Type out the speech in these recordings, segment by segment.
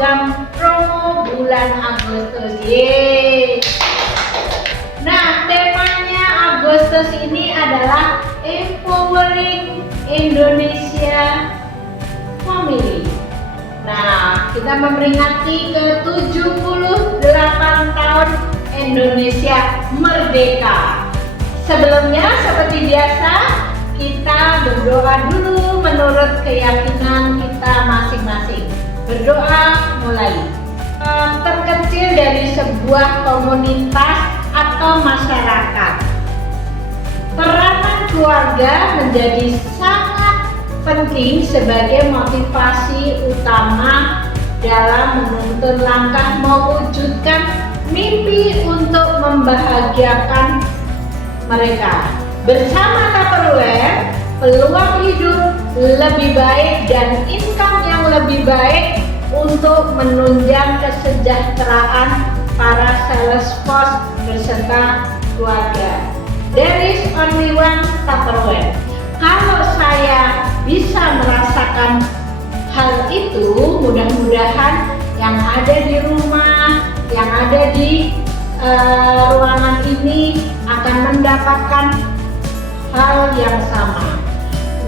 program promo bulan Agustus. Yeay. Nah, temanya Agustus ini adalah Empowering Indonesia Family. Nah, kita memperingati ke-78 tahun Indonesia Merdeka. Sebelumnya, seperti biasa, kita berdoa dulu menurut keyakinan kita masing-masing. Berdoa mulai. Terkecil dari sebuah komunitas atau masyarakat, peranan keluarga menjadi sangat penting sebagai motivasi utama dalam menuntun langkah mewujudkan mimpi untuk membahagiakan mereka. Bersama Tupperware, peluang hidup lebih baik dan income yang lebih baik untuk menunjang kesejahteraan para salesforce beserta keluarga. There is only one Tupperware. Kalau saya bisa merasakan hal itu, mudah-mudahan yang ada di rumah, yang ada di ruangan ini akan mendapatkan hal yang sama.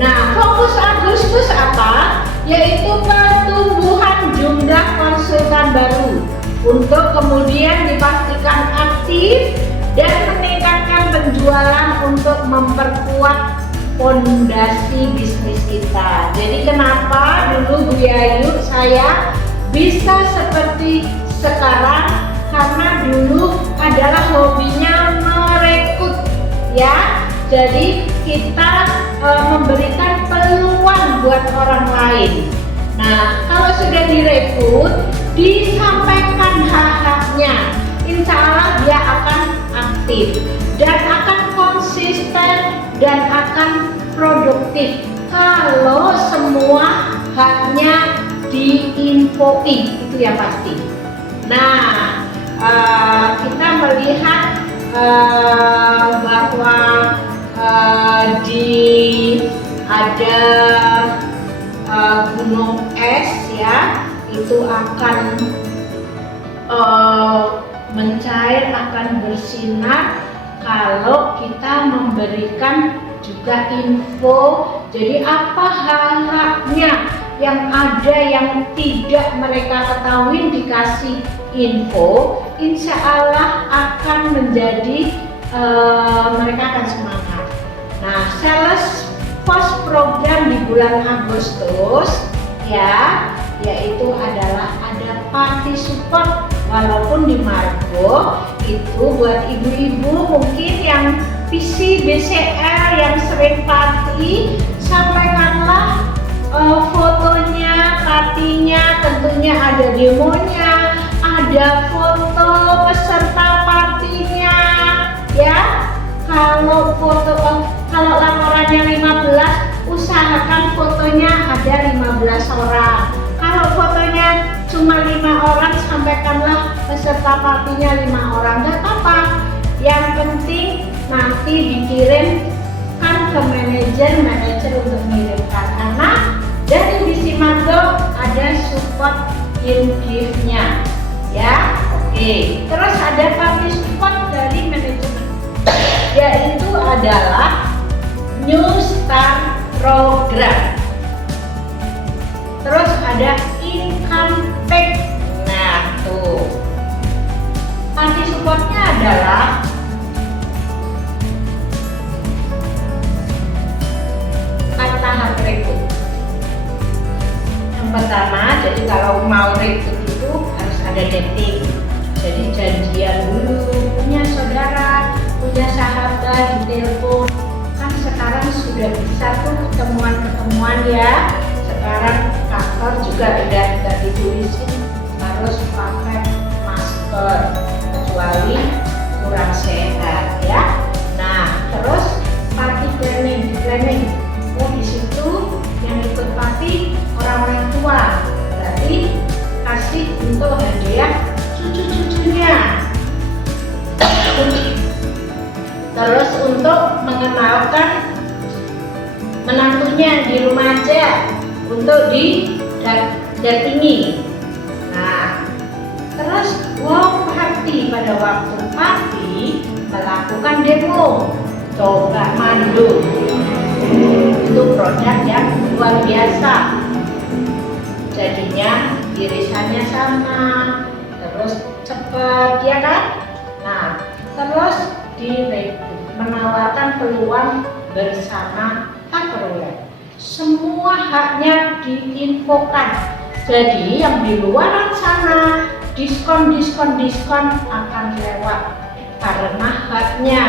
Nah, fokus Agustus apa? Yaitu pertumbuhan jumlah konsultan baru untuk kemudian dipastikan aktif dan meningkatkan penjualan untuk memperkuat fondasi bisnis kita. Jadi kenapa dulu Bu Yayu saya bisa seperti sekarang? Karena dulu adalah hobinya merekrut, ya. Jadi kita memberikan peluang buat orang lain. Nah, kalau sudah direkrut, disampaikan hak-haknya, insya Allah dia akan aktif dan akan konsisten dan akan produktif kalau semua haknya diinfoin, itu yang pasti. Nah, kita melihat bahwa ada gunung es, ya, itu akan mencair, akan bersinar kalau kita memberikan juga info. Jadi apa hal-halnya yang ada yang tidak mereka ketahui, dikasih info, insya Allah akan menjadi mereka akan semangat. Nah, sales post program di bulan Agustus, ya, yaitu adalah ada party support. Walaupun di Margo itu buat ibu-ibu mungkin yang PC BCL yang sering party, sampaikanlah fotonya, partinya, tentunya ada demonya, ada foto peserta partinya, ya. Kalau laporannya 15, usahakan fotonya ada 15 orang. Kalau fotonya cuma 5 orang, sampaikanlah peserta partinya 5 orang, nggak apa-apa. Yang penting nanti dikirim kan ke manajer untuk mengirimkan. Karena dari Visi Margo ada support in gift-nya, ya. Oke, terus ada party support dari manajemen, yaitu adalah New Start Program. Terus ada income pack. Nah, tuh party supportnya adalah tahap rekrut. Yang pertama, jadi kalau mau rekrut itu harus ada dating. Jadi janjian dulu, punya saudara, punya sahabat, di telepon. Kan sekarang sudah bisa tuh ketemuan-ketemuan, ya. Sekarang kantor juga udah ditulisin harus pakai masker kecuali kurang sehat, ya. Nah, terus party planning. Oh, di situ yang ikut party orang-orang tua, berarti kasih untuk hadiah cucu-cucunya. Terus untuk mengenalkan menantunya di rumah aja untuk datingi. Nah, Terus wow party, pada waktu party melakukan demo. Coba mandu itu produk yang luar biasa. Jadinya irisannya sama, terus cepat ya kan. Nah terus menawarkan peluang bersama Tupperware. Semua haknya diinfokan. Jadi yang di luar sana diskon akan lewat karena haknya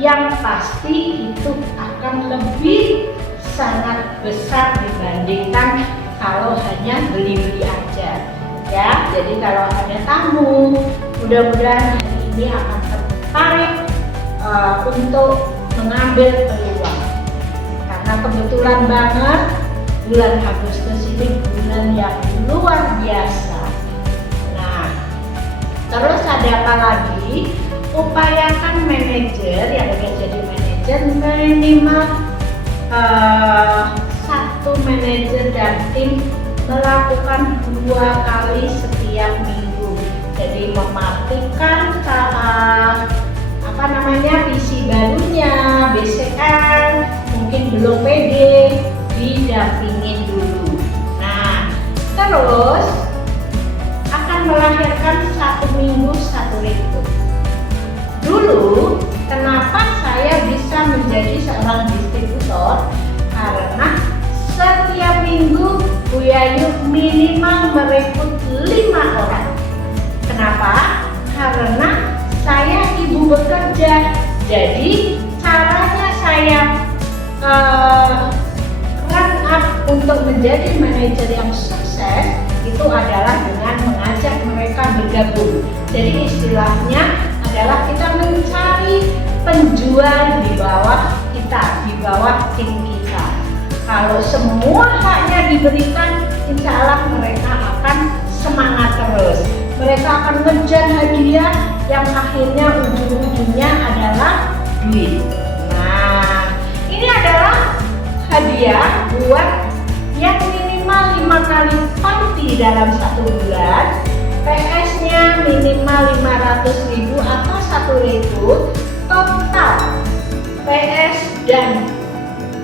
yang pasti itu akan lebih sangat besar dibandingkan kalau hanya beli-beli aja ya. Jadi kalau ada tamu, mudah-mudahan hari ini akan tertarik untuk mengambil peluang, karena kebetulan banget bulan Agustus ini bulan yang luar biasa. Nah, terus ada apa lagi? Upayakan manajer yang udah jadi manajer minimal satu manajer dan tim melakukan 2 kali setiap minggu. Jadi mematikan visi barunya, BCR, mungkin belum pede, didampingin dulu. Nah, terus akan melahirkan 1 minggu 1 rekrut. Dulu, kenapa saya bisa menjadi seorang distributor? Karena setiap minggu Bu Yayu minimal merekrut 5 orang. Kenapa? Karena saya ibu bekerja. Jadi caranya saya run up untuk menjadi manajer yang sukses itu adalah dengan mengajak mereka bergabung. Jadi istilahnya adalah kita mencari penjual di bawah kita, di bawah tim kita. Kalau semua haknya diberikan, insya Allah mereka akan semangat terus. Mereka akan ngejar hadiah yang akhirnya ujung-ujungnya adalah duit. Nah, ini adalah hadiah buat yang minimal 5 kali party dalam 1 bulan. PS-nya minimal 500.000 atau 1 rekrut. Total PS dan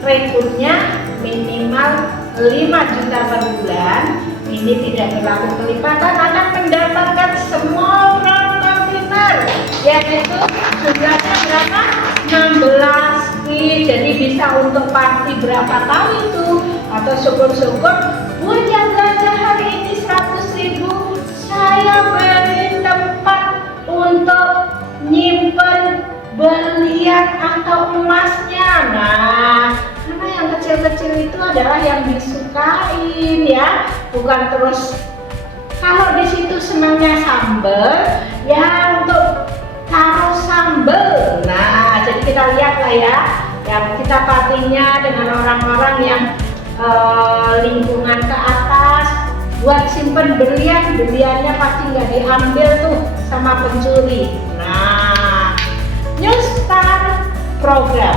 rekrutnya minimal 5 juta per bulan. Ini tidak berlaku kelipatan, akan mendapatkan small round container, yaitu jumlahnya berapa? 16 kit. Jadi bisa untuk party berapa kali itu, atau syukur-syukur buat yang belanja hari ini 100.000, saya beli tempat untuk nyimpen berlian atau emasnya. Nah, karena yang kecil-kecil itu adalah yang disukain ya, bukan terus kalau di situ senangnya sambal ya untuk taruh sambal. Nah, jadi kita lihat lah ya, yang kita partinya dengan orang-orang yang lingkungan ke atas buat simpen berlian, berliannya pasti nggak diambil tuh sama pencuri. Nah, New Start program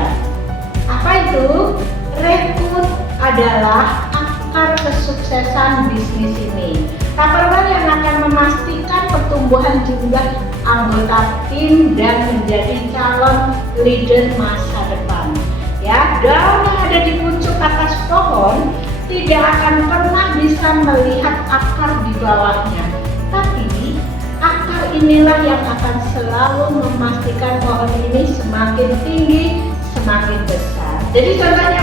apa itu? Rekrut adalah akar kesuksesan bisnis ini. Tupperware yang akan memastikan pertumbuhan jumlah anggota tim dan menjadi calon leader masa depan. Ya, daun yang ada di pucuk atas pohon tidak akan pernah bisa melihat akar di bawahnya. Tapi akar inilah yang akan selalu memastikan pohon ini semakin tinggi, semakin besar. Jadi contohnya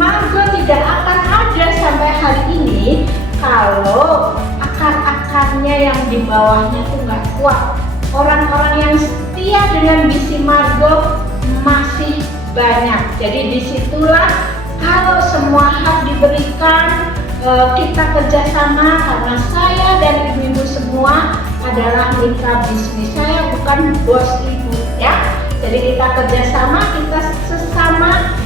Margo tidak akan ada sampai hari ini kalau akar-akarnya yang di bawahnya itu nggak kuat. Orang-orang yang setia dengan visi Margo masih banyak. Jadi disitulah kalau semua hak diberikan, kita kerjasama, karena saya dan ibu-ibu semua adalah mitra bisnis. Saya bukan bos ibu ya. Jadi kita kerjasama, kita sesama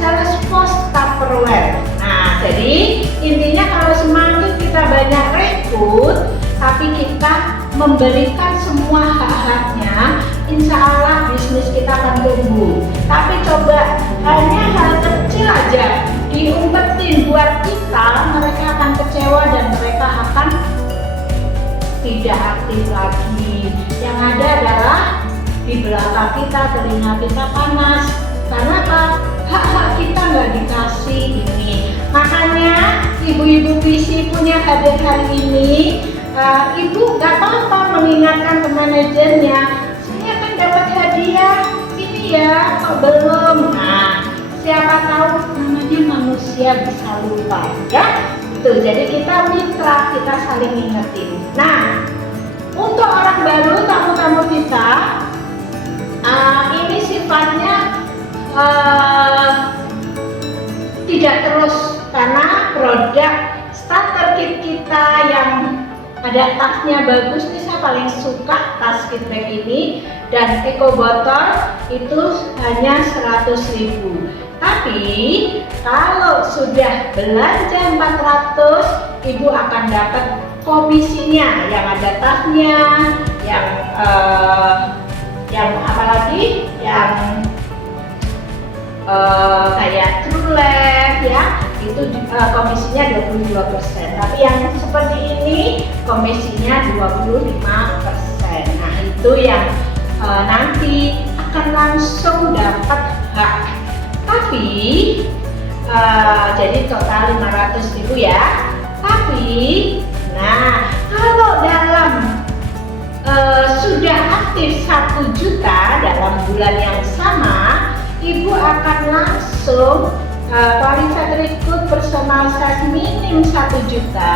sales force Tupperware. Nah, jadi intinya kalau semakin kita banyak rekrut, tapi kita memberikan semua hak-haknya, insya Allah bisnis kita akan tumbuh. Tapi coba hanya hal kecil aja diumpetin buat kita, mereka akan kecewa dan mereka akan tidak aktif lagi. Yang ada adalah di belakang kita, telinga kita panas. Karena apa? Hak-hak kita nggak dikasih ini. Makanya ibu-ibu PC punya hadir hari ini. Ibu nggak apa-apa mengingatkan ke manajernya, saya kan dapat hadiah ini ya, kok belum? Nah, siapa tahu namanya manusia bisa lupa, ya? Itu. Jadi kita mitra, kita saling ingetin. Nah, untuk orang baru, tamu-tamu kita, ini sifatnya tidak terus, karena produk starter kit kita yang ada tasnya bagus nih, saya paling suka tas kit bag ini, dan eco botol itu hanya 100.000. Tapi kalau sudah belanja 400, ibu akan dapat komisinya, yang ada tasnya, yang apa lagi, yang kayak Truelove ya, itu komisinya 22%. Tapi yang seperti ini komisinya 25%. Nah, itu yang nanti akan langsung dapat hak. Tapi jadi total 500.000 ya. Tapi nah, kalau dalam sudah aktif 1 juta dalam bulan yang sama, ibu akan langsung qualified recruit personal size minim 1 juta.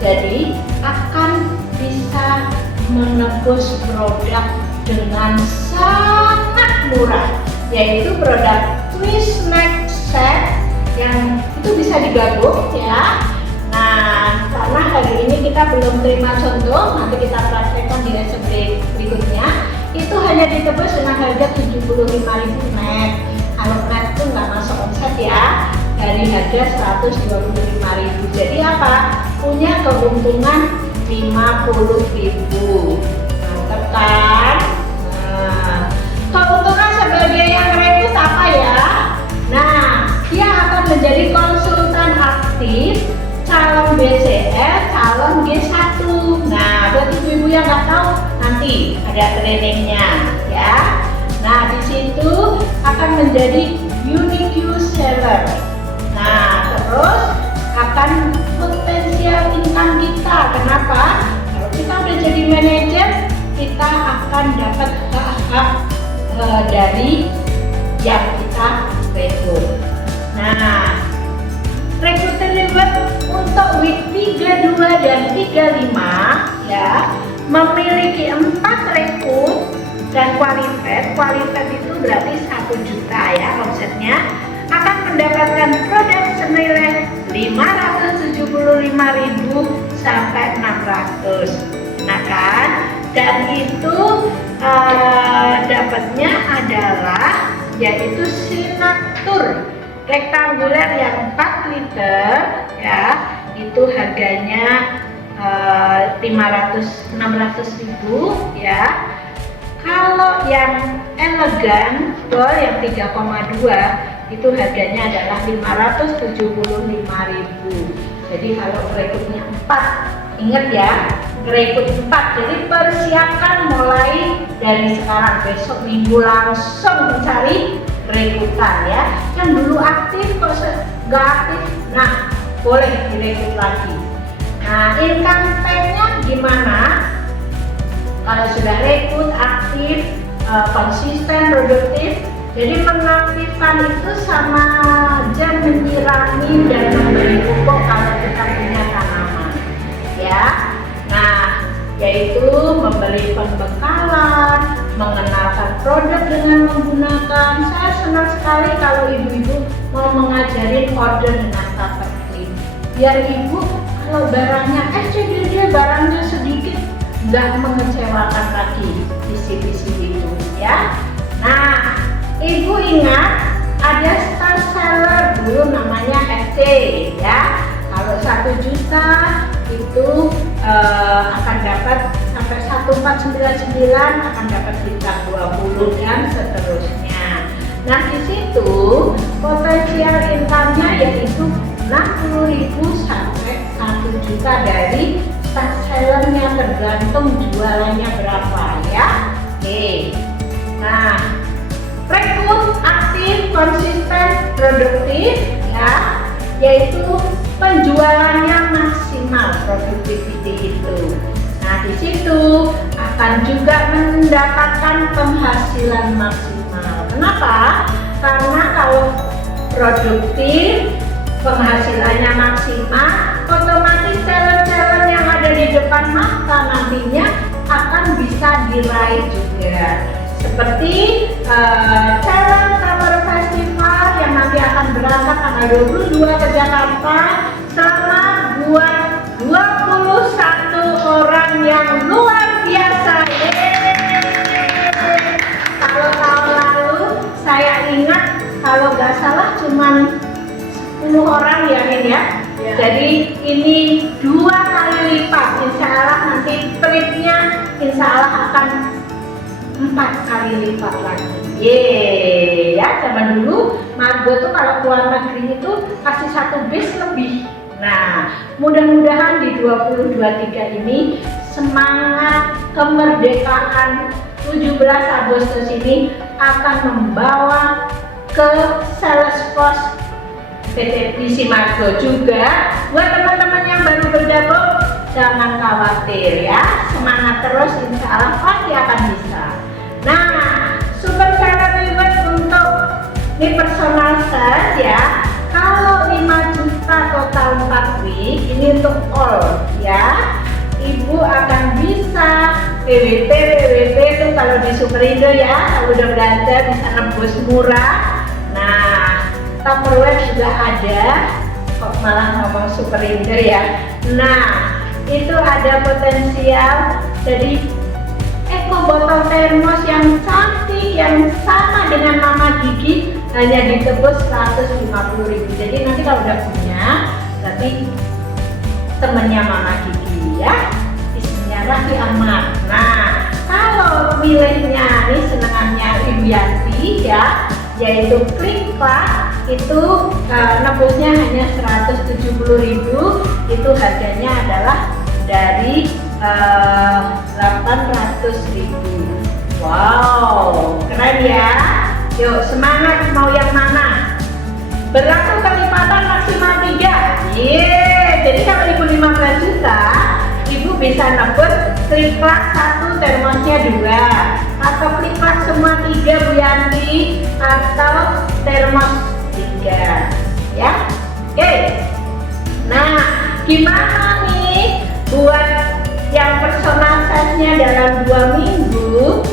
Jadi akan bisa menebus produk dengan sangat murah, yaitu produk Twist Neck Set yang itu bisa digabung ya. Nah, karena hari ini kita belum terima contoh, nanti kita praktekkan di SMB berikutnya. Itu hanya ditebus dengan harga 75.000 net. Kalau net itu nggak masuk omset ya, dari harga 125.000. Jadi apa? Punya keuntungan 50.000. Mantap kan? Nah, keuntungan sebagai yang rekrut apa ya? Nah, dia akan menjadi konsultan aktif, calon BCL, calon G1. Nah, buat ibu-ibu yang nggak tahu, nanti ada trainingnya ya. Nah, di situ akan menjadi unique seller. Nah, terus akan potensial income kita. Kenapa? Kalau kita udah jadi manajer, kita akan dapat hak-hak dari yang kita rekrut. Nah, recruiter reward untuk week 32 dan 35 ya, memiliki 4 rekrut dan qualified itu berarti 1 juta ya omsetnya, akan mendapatkan produk senilai 575.000 sampai 600. Nah kan, dan itu dapatnya adalah yaitu signatur rektanguler yang 4 liter ya, itu harganya 600.000 ya. Kalau yang elegan gold yang 3,2 itu harganya adalah 575.000. Jadi kalau rekrutnya 4, ingat ya, rekrut 4. Jadi persiapkan mulai dari sekarang, besok minggu langsung mencari rekrutan ya. Yang dulu aktif kok nggak aktif, nah boleh direkrut lagi. Nah, income tax-nya gimana? Kalau sudah rekrut, aktif, konsisten, produktif, jadi mengaktifkan itu sama aja menyirami dan memberi pupuk kalau kita punya tanaman ya. Nah, yaitu memberi pembekalan, mengenalkan produk dengan menggunakan. Saya senang sekali kalau ibu-ibu mau mengajarin order dengan kata klik, biar ibu kalau barangnya dia barangnya sedikit, nggak mengecewakan lagi visi-visi itu ya. Nah, ibu ingat ada star seller dulu namanya FC ya. Kalau 1 juta itu akan dapat sampai 1499, akan dapat bintang 20 dan seterusnya. Nah, di situ potensial income-nya yaitu 60.000 sampai 1 juta dari star sellernya, tergantung produktif ya, yaitu penjualannya maksimal, productivity itu. Nah, di situ akan juga mendapatkan penghasilan maksimal. Kenapa? Karena kalau produktif, penghasilannya maksimal, otomatis talent-talent yang ada di depan mata nantinya akan bisa diraih juga. Seperti talent cover festival yang nanti akan berangkat tanggal 22 ke Jakarta selama buat 21 orang yang luar biasa. Kalau tahun lalu saya ingat kalau nggak salah cuman 10 orang ya Min ya. Jadi ini 2 kali lipat, insya Allah nanti tripnya insya Allah akan 4 kali lipat lagi. Ya, zaman dulu Margo tuh kalau keluar negeri itu kasih 1 bis lebih. Nah, mudah-mudahan di 2023 ini semangat kemerdekaan 17 Agustus ini akan membawa ke Salesforce PT Visi Margo juga. Buat teman-teman yang baru bergabung, jangan khawatir ya, semangat terus, insya Allah pasti akan bisa. Nah, super syarat reward untuk ini personal sales ya. Kalau 5 juta total 4 week, ini untuk all ya. Ibu akan bisa PWP itu kalau di Superindo ya, kalau udah belanja bisa nebus murah. Nah, Tupperware juga ada, kok malah ngomong Superindo ya. Nah, itu ada potensial jadi Eko botol termos yang cantik, yang sama dengan Mama Gigi, hanya ditebus 150.000. Jadi nanti kalau udah punya, berarti temennya Mama Gigi ya, isinya Raffi Ahmad. Nah, kalau milihnya nih senangannya Ibu Yanti ya, yaitu Klik-Klak, itu nebusnya hanya 170.000, itu harganya adalah dari 800.000. Wow, keren ya. Yuk semangat, mau yang mana? Berlaku kelipatan maksimal 3. Jadi kalau ibu 15 juta, ibu bisa nebus Klik-Klak 1, termosnya 2, atau Klik-Klak semua 3 Bu Yanti, atau termos 3 ya. Oke. Nah, gimana nih buat yang personal size-nya dalam 2 minggu?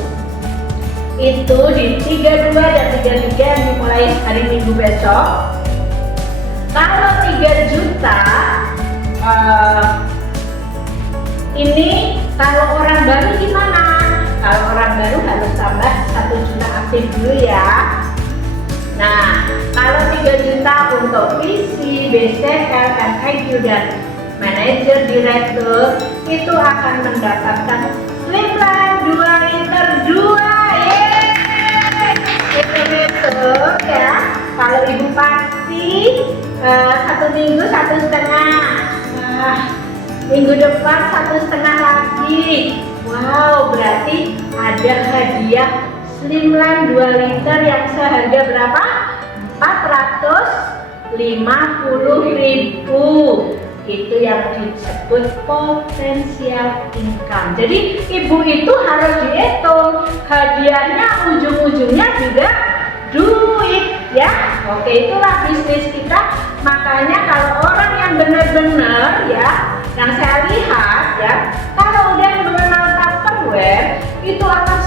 Itu di 32 dan 33 yang dimulai hari Minggu besok. Kalau 3 juta ini kalau orang baru gimana? Kalau orang baru harus tambah 1 juta aktif dulu ya. Nah, kalau 3 juta untuk PC, BCL, MIQ dan manajer direktur itu akan mendapatkan Slimline 2 liter 2. Itu ya. Kalau ibu pasti 1 minggu 1,5, minggu depan 1,5 lagi. Wow, berarti ada hadiah Slimline 2 liter yang seharga berapa? 450.000. Itu yang disebut potensial income. Jadi ibu itu harus dihitung hadiahnya, ujung-ujungnya juga duit ya. Oke, itulah bisnis kita. Makanya kalau orang yang benar-benar ya, yang saya lihat ya, kalau udah mengenal Tupperware itu akan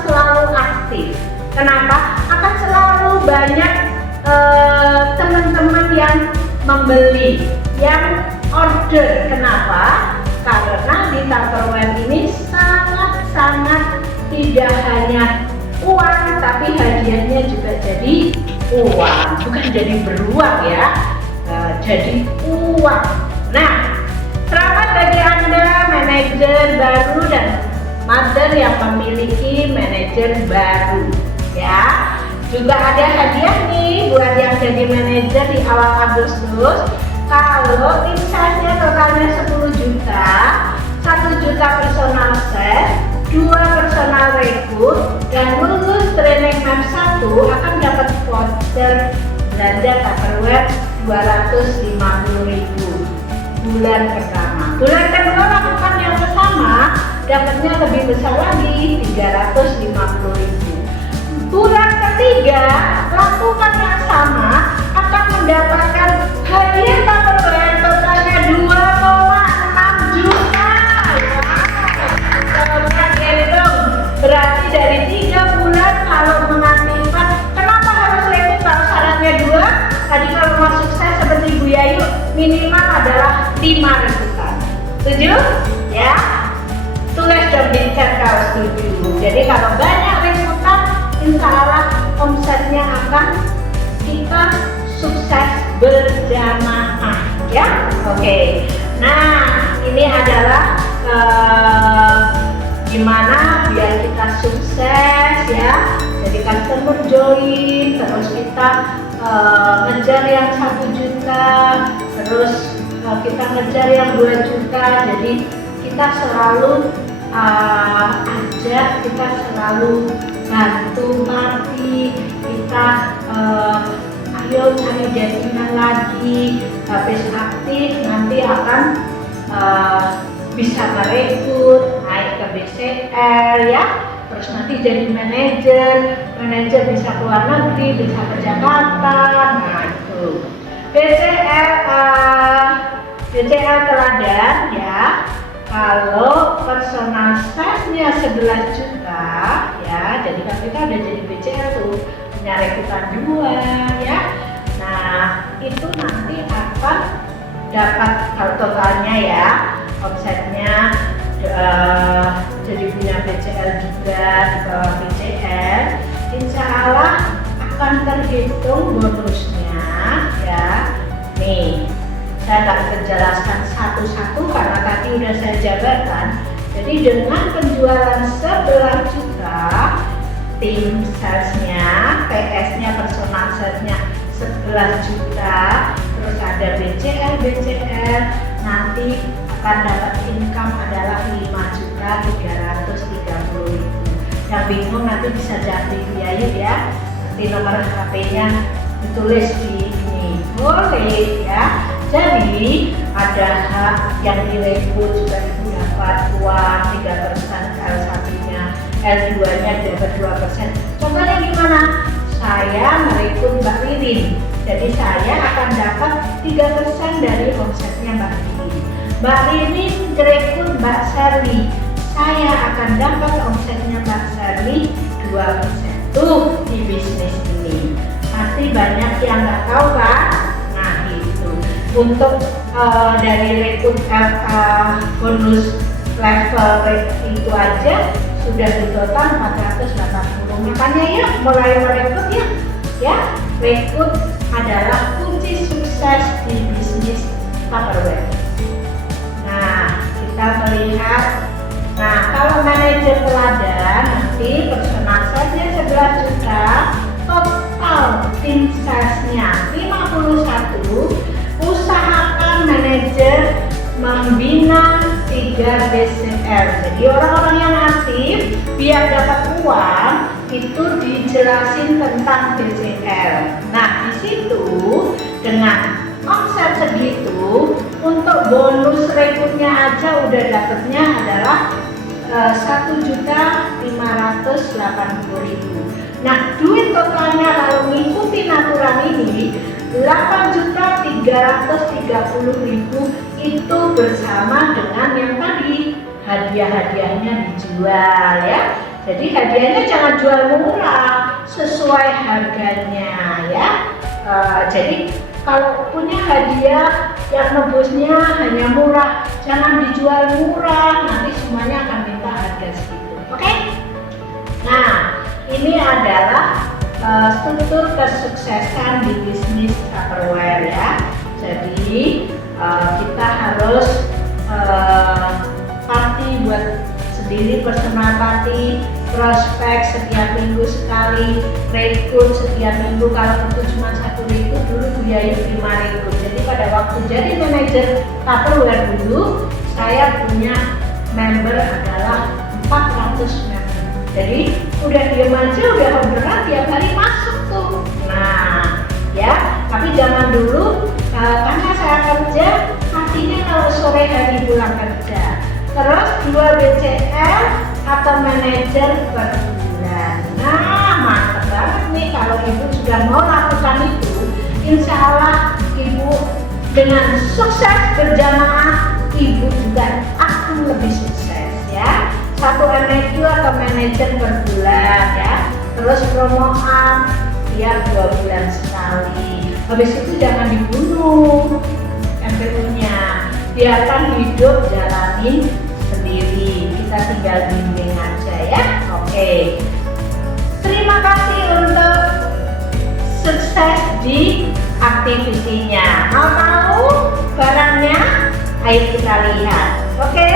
selalu aktif. Kenapa? Akan selalu banyak teman-teman yang membeli, yang order. Kenapa? Karena di Tupperware ini sangat tidak hanya uang, tapi hadiahnya juga jadi uang, bukan jadi beruang ya, jadi uang. Nah, selamat bagi Anda manajer baru dan mother yang memiliki manajer baru ya. Juga ada hadiah nih buat yang jadi manajer di awal Agustus. Kalau tim size-nya totalnya 10 juta, 1 juta personal set, 2 personal rekrut, dan lulus training map 1 akan dapat voucher master belanja Tupperware 250.000 bulan pertama. Bulan kedua lakukan yang sama, dapatnya lebih besar lagi 350.000. Bulan ketiga lakukan yang sama, akan mendapatkan hadiah Tupperware totalnya 2,6 juta. Coba hitung, berarti dari 3 bulan kalau mengaktifkan, kenapa harus rekrut kalau syaratnya 2? Tadi kalau mau sukses seperti Bu Yayu minimal adalah 5 rekrutan. Setuju? Ya? Tulis dong di chat kalau setuju. Jadi kalau banyak rekrutan, insya Allah omsetnya akan kita sukses berjamaah, ya. Oke. Nah, ini adalah gimana biar kita sukses, ya. Jadi customer join, terus kita ngejar yang 1 juta, terus kita ngejar yang 2 juta. Jadi kita selalu kita selalu bantu Marti, kita ayo cari jaringan lagi, habis aktif nanti akan bisa merekrut, naik ke BCL, ya, terus nanti jadi manajer bisa keluar negeri, bisa ke Jakarta. Nah itu BCL teladan, ya. Kalau personal size-nya 11 juta, ya, jadi kan kita udah jadi BCL tuh, punya rekrutan 2, ya. Nah, itu nanti akan dapat kalau totalnya, ya, omsetnya jadi punya BCL juga di bawah BCL, insya Allah akan terhitung bonusnya, ya. Nih, saya akan jelaskan satu-satu karena tadi udah saya jabarkan. Jadi dengan penjualan 11 juta, tim salesnya, PS-nya, personal salesnya 11 juta, terus ada BCL, nanti akan dapat income adalah 5.330.000. Yang bingung nanti bisa jadi biaya, ya. Nanti nomor HP-nya ditulis di ini, boleh, ya. Jadi ada hak yang direkrut juga ibu dapat uang 3%, L1-nya, L2-nya dapat 2%. Contohnya gimana? Saya merekrut Mbak Ririn, jadi saya akan dapat 3% dari omsetnya Mbak Ririn. Mbak Ririn merekrut Mbak Sherly, saya akan dapat omsetnya Mbak Sherly 2%. Tuh di bisnis ini pasti banyak yang nggak tahu, kan? Untuk dari rekrut bonus level itu aja sudah di total 480. Makanya ya mulai merekrut, ya. Rekrut adalah kunci sukses di bisnis Tupperware. Nah, kita melihat, nah kalau manajer teladan nanti personal size-nya 11 juta, total tim size-nya 51. Usahakan manajer membina 3 BCL. Jadi orang-orang yang aktif biar dapat uang itu dijelasin tentang BCL. Nah, di situ dengan omset segitu untuk bonus rekrutnya aja udah dapatnya adalah 1.580.000. Nah, duit totalnya kalau ngikutin aturan ini 8.330.000 itu bersama dengan yang tadi hadiah-hadiahnya dijual, ya. Jadi hadiahnya jangan jual murah, sesuai harganya, ya. Jadi kalau punya hadiah yang nebusnya hanya murah, jangan dijual murah, nanti semuanya akan minta harga segitu. Oke? Nah, ini adalah struktur kesuksesan di bisnis Tupperware, ya. Jadi kita harus party buat sendiri, personal party, prospek setiap minggu sekali, rekrut setiap minggu. Kalau itu cuma 1 rekrut, dulu Bu Yayu 5 rekrut. Jadi pada waktu jadi manajer Tupperware dulu, saya punya member adalah 400 member. Jadi udah diem aja, udah orderan tiap hari masuk tuh. Nah, sesuai hari pulang kerja. Terus 2 BCL atau manajer per bulan. Nah, mantap banget nih kalau ibu sudah mau lakukan itu. Insya Allah ibu dengan sukses berjamaah, ibu juga akan lebih sukses ya. 1 MNQ atau manajer per bulan ya. Terus promo up tiap 2 bulan sekali. Habis itu jangan dibunuh MPU-nya. Biarkan hidup jalanin sendiri. Kita tinggal bimbing aja ya. Oke. Terima kasih untuk sukses di aktivitinya. Mau tahu barangnya? Ayo kita lihat. Oke.